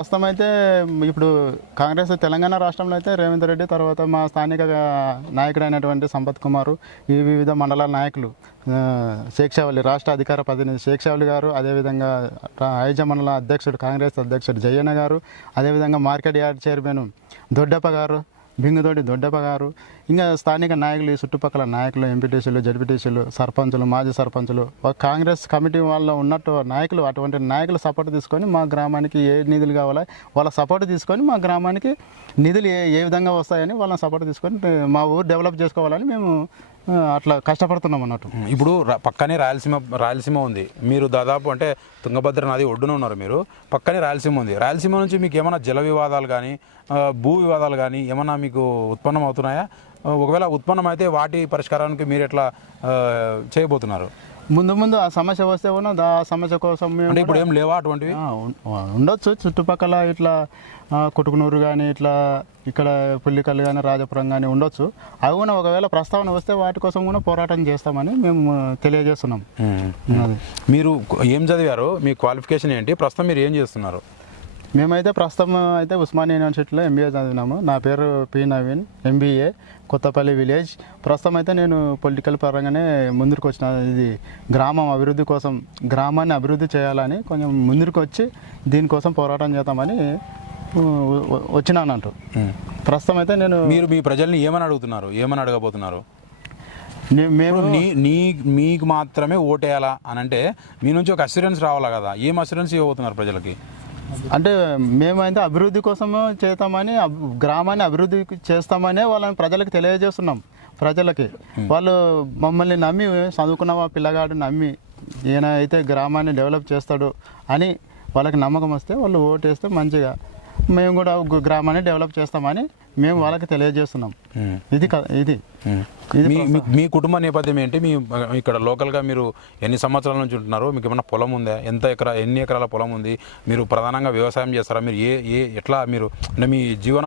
ప్రస్తుతం అయితే ఇప్పుడు కాంగ్రెస్ తెలంగాణ రాష్ట్రంలో అయితే రేవంత్ రెడ్డి తర్వాత మా స్థానిక నాయకుడు అయినటువంటి సంపత్ కుమార్ ఈ వివిధ మండలాల నాయకులు ఆ, రాష్ట్ర అధికార ప్రతినిధి షేక్ గారు అదేవిధంగా రా- ఐజ మండల అధ్యక్షుడు కాంగ్రెస్ అధ్యక్షుడు జయన్న గారు అదేవిధంగా మార్కెట్ యార్డ్ చైర్మన్ దొడ్డప్ప గారు బింగుదొడి దొడ్డప్ప గారు ఇంకా స్థానిక నాయకులు ఈ చుట్టుపక్కల నాయకులు ఎంపీటీసీలు జడ్పీటీసీలు సర్పంచులు మాజీ సర్పంచులు కాంగ్రెస్ కమిటీ వాళ్ళ ఉన్నట్టు నాయకులు అటువంటి నాయకులు సపోర్ట్ తీసుకొని మా గ్రామానికి ఏ నిధులు కావాలో వాళ్ళ సపోర్ట్ తీసుకొని మా గ్రామానికి నిధులు ఏ ఏ విధంగా వస్తాయని వాళ్ళని సపోర్ట్ తీసుకొని మా ఊరు డెవలప్ చేసుకోవాలని మేము అట్లా కష్టపడుతున్నాం అన్నట్టు. ఇప్పుడు పక్కనే రాయలసీమ రాయలసీమ ఉంది. మీరు దాదాపు అంటే తుంగభద్ర నది ఒడ్డున ఉన్నారు మీరు. పక్కనే రాయలసీమ ఉంది. రాయలసీమ నుంచి మీకు ఏమైనా జల వివాదాలు కానీ భూ వివాదాలు కానీ ఏమైనా మీకు ఉత్పన్నం అవుతున్నాయా ఒకవేళ ఉత్పన్నం అయితే వాటి పరిష్కారానికి మీరు ఎట్లా చేయబోతున్నారు? ముందు ముందు ఆ సమస్య వస్తే కూడా ఆ సమస్య కోసం అంటే ఇప్పుడు ఏం లేవా అటువంటివి? ఉండొచ్చు. చుట్టుపక్కల ఇట్లా కుటుకునూరు కానీ ఇట్లా ఇక్కడ పుల్లికల్లు కానీ రాజపురం కానీ ఉండొచ్చు. అవి కూడా ఒకవేళ ప్రస్తావన వస్తే వాటి కోసం కూడా పోరాటం చేస్తామని మేము తెలియజేస్తున్నాం. మీరు ఏం చదివారు? మీ క్వాలిఫికేషన్ ఏంటి? ప్రస్తుతం మీరు ఏం చేస్తున్నారు? మేమైతే ప్రస్తుతం అయితే ఉస్మానియా యూనివర్సిటీలో ఎంబీఏ చదివినాము. నా పేరు P Naveen MBA Kothapalli village. ప్రస్తుతం అయితే నేను పొలిటికల్ పరంగానే ముందుకు వచ్చిన ఇది గ్రామం అభివృద్ధి కోసం గ్రామాన్ని అభివృద్ధి చేయాలని కొంచెం ముందుకు వచ్చి దీనికోసం పోరాటం చేద్దామని వచ్చినానంటూ. ప్రస్తుతం అయితే నేను మీరు మీ ప్రజల్ని ఏమని అడుగుతున్నారు? ఏమని అడగబోతున్నారు? మేము నీ నీ మీకు మాత్రమే ఓటేయాలా అని అంటే మీ నుంచి ఒక అస్యూరెన్స్ రావాలా కదా? ఏం అస్యూరెన్స్ ఇవ్వబోతున్నారు ప్రజలకి? అంటే మేమైతే అభివృద్ధి కోసము చేస్తామని గ్రామాన్ని అభివృద్ధి చేస్తామనే వాళ్ళని ప్రజలకు తెలియజేస్తున్నాం. ప్రజలకి. వాళ్ళు మమ్మల్ని నమ్మి చదువుకున్న మా పిల్లగాడు నమ్మి ఈయన అయితే గ్రామాన్ని డెవలప్ చేస్తాడు అని వాళ్ళకి నమ్మకం వస్తే వాళ్ళు ఓటేస్తే మంచిగా మేము కూడా గ్రామాన్ని డెవలప్ చేస్తామని మేము వాళ్ళకి తెలియజేస్తున్నాం. ఇది ఇది. మీ కుటుంబ నేపథ్యం ఏంటి? మీ ఇక్కడ లోకల్గా మీరు ఎన్ని సంవత్సరాల నుంచి ఉంటున్నారు? మీకు ఏమైనా పొలం ఉందా? ఎంత ఎకరా ఎన్ని ఎకరాల పొలం ఉంది? మీరు ప్రధానంగా వ్యవసాయం చేస్తారా? మీరు ఏ ఏ ఎట్లా మీరు అంటే మీ జీవన